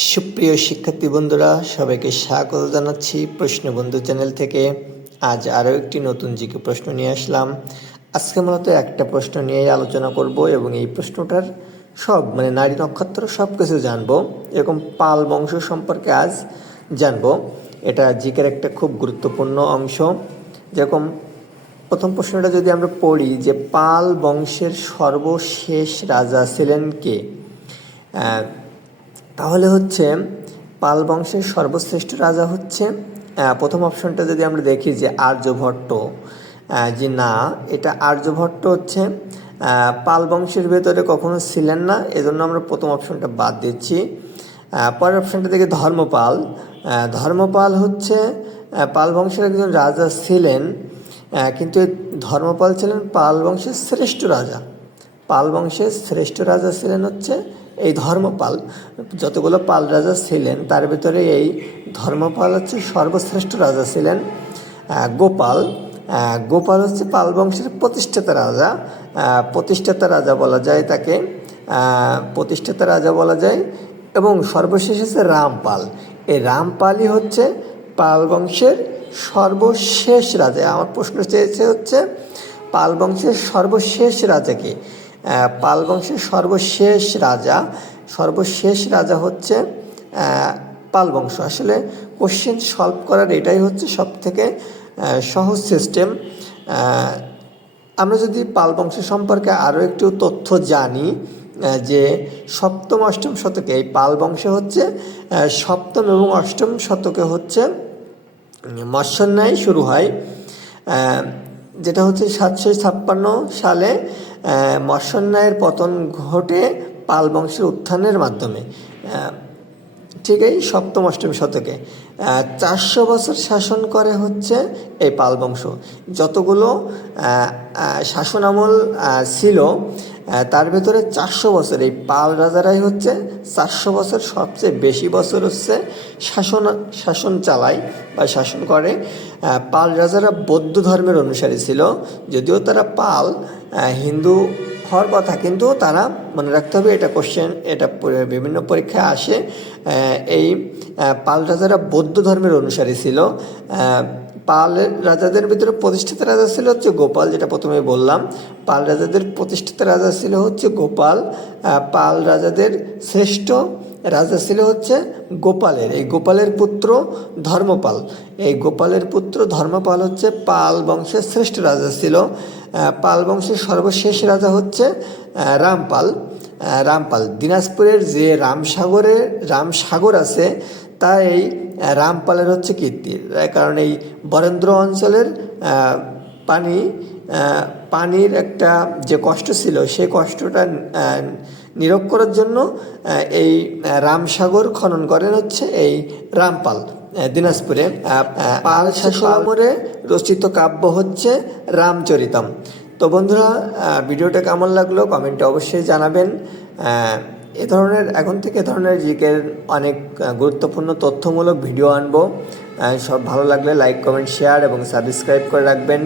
সুপ্রিয় শিক্ষার্থী বন্ধুরা, সবাইকে স্বাগত জানাচ্ছি প্রশ্ন বন্ধু চ্যানেল থেকে। আজ আরও একটি নতুন জিকে প্রশ্ন নিয়ে আসলাম। আজকে মূলত একটা প্রশ্ন নিয়েই আলোচনা করব এবং এই প্রশ্নটার সব নারী নক্ষত্র সব কিছু জানবো। এরকম পাল বংশ সম্পর্কে আজ জানবো। এটা জিকের একটা খুব গুরুত্বপূর্ণ অংশ। যেরকম প্রথম প্রশ্নটা যদি আমরা পড়ি যে পাল বংশের সর্বশেষ রাজা ছিলেন কে, তাহলে হচ্ছে পাল বংশের সর্বশ্রেষ্ঠ রাজা হচ্ছে প্রথম অপশনটা যদি আমরা দেখি যে আর্যভট্ট, যে না, এটা আর্যভট্ট হচ্ছে পাল বংশের ভেতরে কখনো ছিলেন না, এজন্য আমরা প্রথম অপশনটা বাদ দিচ্ছি। পরের অপশনটা দেখি ধর্মপাল। ধর্মপাল হচ্ছে পাল বংশের একজন রাজা ছিলেন, কিন্তু ধর্মপাল ছিলেন পাল বংশের শ্রেষ্ঠ রাজা। পাল বংশের শ্রেষ্ঠ রাজা ছিলেন হচ্ছে এই ধর্মপাল। যতগুলো পাল রাজা ছিলেন তার ভিতরে এই ধর্মপাল হচ্ছে সর্বশ্রেষ্ঠ রাজা ছিলেন। গোপাল গোপাল হচ্ছে পাল বংশের প্রতিষ্ঠাতা রাজা। প্রতিষ্ঠাতা রাজা বলা যায় তাকে, প্রতিষ্ঠাতা রাজা বলা যায়। এবং সর্বশেষ হচ্ছে রামপাল। এই রামপালই হচ্ছে পাল বংশের সর্বশেষ রাজা। আমার প্রশ্ন চেয়েছে হচ্ছে পাল বংশের সর্বশেষ রাজাকে। পাল বংশের সর্বশেষ রাজা হচ্ছে পাল বংশ। আসলে কোশ্চেন সলভ করার এটাই হচ্ছে সবথেকে সহজ সিস্টেম। আমরা যদি পাল বংশ সম্পর্কে আরও একটু তথ্য জানি, যে সপ্তম অষ্টম শতকে এই পাল বংশ হচ্ছে সপ্তম এবং অষ্টম শতকে হচ্ছে মৎস্যন্যায় শুরু হয়, যেটা হচ্ছে 756 সালে মৎস্যন্যায়ের পতন ঘটে পাল বংশের উত্থানের মাধ্যমে। ঠিক এই সপ্তম অষ্টম শতকে 400 বছর শাসন করে হচ্ছে এই পাল বংশ। যতগুলো শাসন আমল ছিল তার ভেতরে 400 বছর এই পাল রাজারাই হচ্ছে 400 বছর সবচেয়ে বেশি বছর হচ্ছে শাসন চালায় বা শাসন করে। পাল রাজারা বৌদ্ধ ধর্মের অনুসারী ছিল, যদিও তারা পাল হিন্দু হওয়ার কথা, কিন্তু তারা মনে রাখতে হবে, এটা কোশ্চেন, এটা বিভিন্ন পরীক্ষায় আসে, এই পাল রাজারা বৌদ্ধ ধর্মের অনুসারী ছিল। পাল রাজাদের ভিতরে প্রতিষ্ঠিত রাজা ছিল হচ্ছে গোপাল, যেটা প্রথমে বললাম। পাল রাজাদের প্রতিষ্ঠিত রাজা ছিল হচ্ছে গোপাল। পাল রাজাদের শ্রেষ্ঠ রাজা ছিল হচ্ছে গোপালের, এই গোপালের পুত্র ধর্মপাল। এই গোপালের পুত্র ধর্মপাল হচ্ছে পাল বংশের শ্রেষ্ঠ রাজা ছিল। পাল বংশের সর্বশেষ রাজা হচ্ছে রামপাল। দিনাজপুরের যে রামসাগর আছে তা এই রামপালের হচ্ছে কীর্তি, কারণ এই বরেন্দ্র অঞ্চলের পানির একটা যে কষ্ট ছিল সেই কষ্টটা নীরব করার জন্য এই রামসাগর খনন করেন হচ্ছে এই রামপাল দিনাজপুরে। পাল শাসন আমলে রচিত কাব্য হচ্ছে রামচরিতম। তো বন্ধুরা, ভিডিওটা কেমন লাগলো কমেন্টে অবশ্যই জানাবেন। এখন থেকে এ ধরনের জিকের অনেক গুরুত্বপূর্ণ তথ্যমূলক ভিডিও আনবো। সব ভালো লাগলে লাইক, কমেন্ট, শেয়ার এবং সাবস্ক্রাইব করে রাখবেন।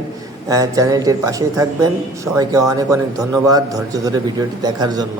চ্যানেলটির পাশেই থাকবেন। সবাইকে অনেক অনেক ধন্যবাদ ধৈর্য ধরে ভিডিওটি দেখার জন্য।